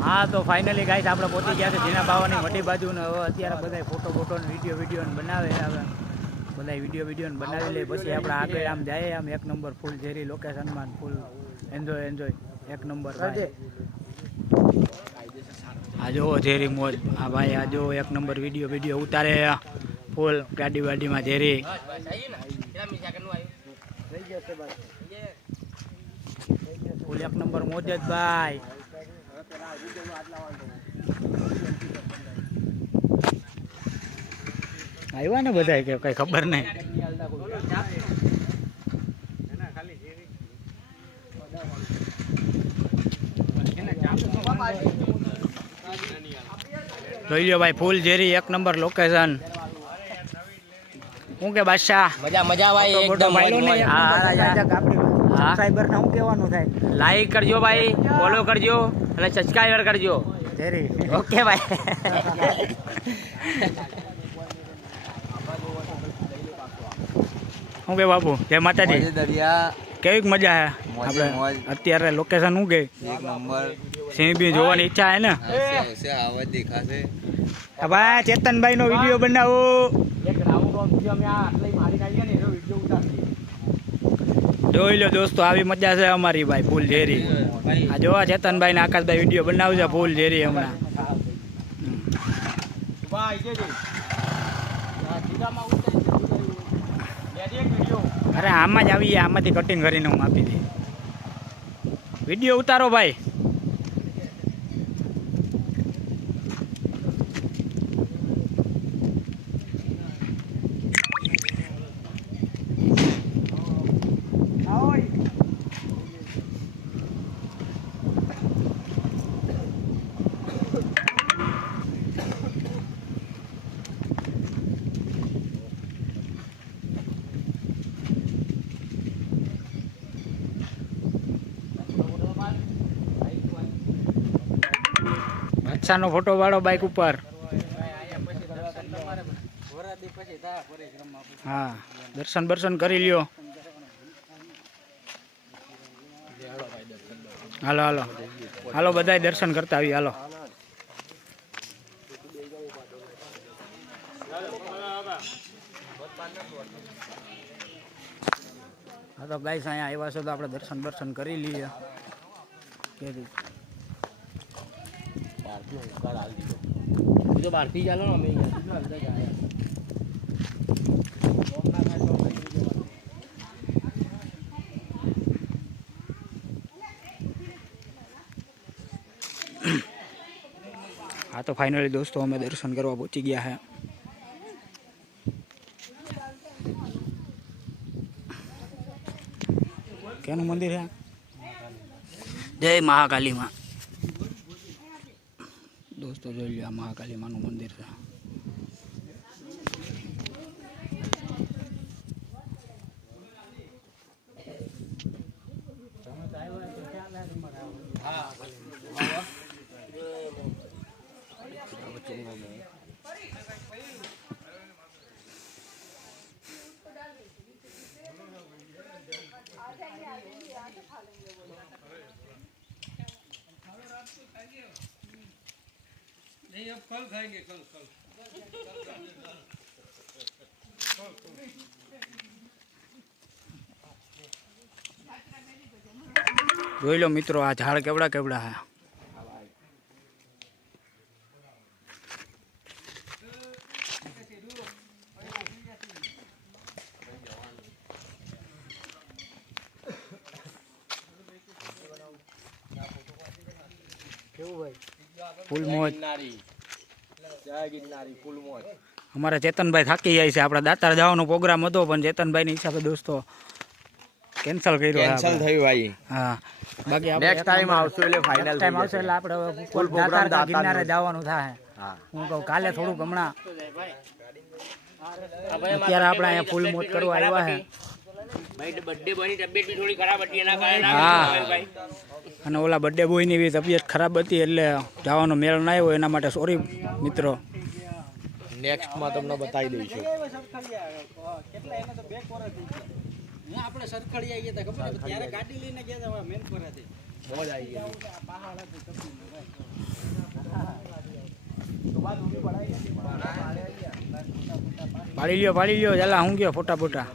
હા તો finally guys આપણે પહોંચી ગયા છે જીના બાવાની મોટી બાજુને હવે અત્યારે બધા ફોટો ને વિડીયો બનાવે હવે બધા વિડીયો બનાવી લે પછી આપણે આગળ આમ જાય આમ એક નંબર ફૂલ ઝેરી લોકેશનમાં ફૂલ એન્જોય એક નંબર આ જો ઝેરી મોજ હા ભાઈ આ જો એક નંબર વિડીયો ઉતારે ફૂલ ગાડીમાં ઝેરી ફૂલ એક નંબર મોજ જ ભાઈ આવ્યા ને બધા કે કઈ ખબર નહીં જોઈ લ્યો ભાઈ ફૂલ ઝેરી એક નંબર લોકેશન શું કે બાદશાહ મજા ભાઈ એકદમ સબસ્ક્રાઇબર ને શું કહેવાનું થાય લાઈક કરજો ભાઈ ફોલો કરજો અને સબસ્ક્રાઇબર કરજો ઝેરી ઓકે ભાઈ શું કે બાપુ જય માતાજી દરિયા કેવી મજા હે આપણે અત્યારે લોકેશન શું કે એક નંબર સિંહ બી જોવાની ઈચ્છા હે ને આવાજ દેખાશે ભાઈ ચેતનભાઈ નો વિડીયો બનાવો એક રાઉન્ડ ઓમ થી અમે આ આટલી મારી નાખીએ ને એનો વિડિયો ઉતારીએ જોઈ લો દોસ્તો આવી મજા છે અમારી ભાઈ ફૂલ ઝેરી આ જોવા ચેતનભાઈ ને આકાશભાઈ વિડીયો બનાવશે ફૂલ ઝેરી હમણાં અરે આમાં જ આવી આમાંથી કટિંગ કરીને હું આપી દઈ વિડીયો ઉતારો ભાઈ નો ફોટો વાળો બાઇક ઉપર હા દર્શન કરી લ્યો હાલો બધા દર્શન કરતા આવી હાલો હા તો ગાઈસ અહીંયા આવ્યા છો તો આપણે દર્શન કરી લઈએ તો બહારથી ચાલો ને અમે અંદર જાય હા તો ફાઇનલી દોસ્તો અમે દર્શન કરવા પહોંચી ગયા છે કેનું મંદિર છે જય મહાકાલી માં દોસ્તો જોઈ લો આ મહાકાલી માનું મંદિર છે नहीं अब कल खाएंगे कल જોઈ લો મિત્રો આ ઝાડ કેવડા હે ફૂલ મોજ અમારા ચેતનભાઈ થાકી જાય છે આપણા દાતાર જવાનો પ્રોગ્રામ હતો પણ ચેતનભાઈની હિસાબે દોસ્તો કેન્સલ થયું ભાઈ હા બાકી નેક્સ્ટ ટાઈમ આવશું એટલે ફાઇનલ ટાઈમ આવશે એટલે આપણે ફૂલ દાતાર ગિરનારે જવાનું થાય હું કહું કાલે થોડુંક હમણાં અત્યારે આપણે અહીંયા ફૂલ મોજ કરવા આવ્યા છે બર્થડે બોયની તબિયત બી થોડી ખરાબ હતી એના કારણે હા અને ઓલા બર્થડે બોયની બી તબિયત ખરાબ હતી એટલે જવાનો મેળ ના આવ્યો એના માટે સોરી મિત્રો નેક્સ્ટમાં તમને બતાવી દઈશું આપણે સરખડી આવી ગયા ખબર ત્યારે ગાડી લઈને ગયા હતા મેન પર હતી મોજ આવી ગઈ પાડી લ્યો ચાલા હું ગયો ફોટા બોટા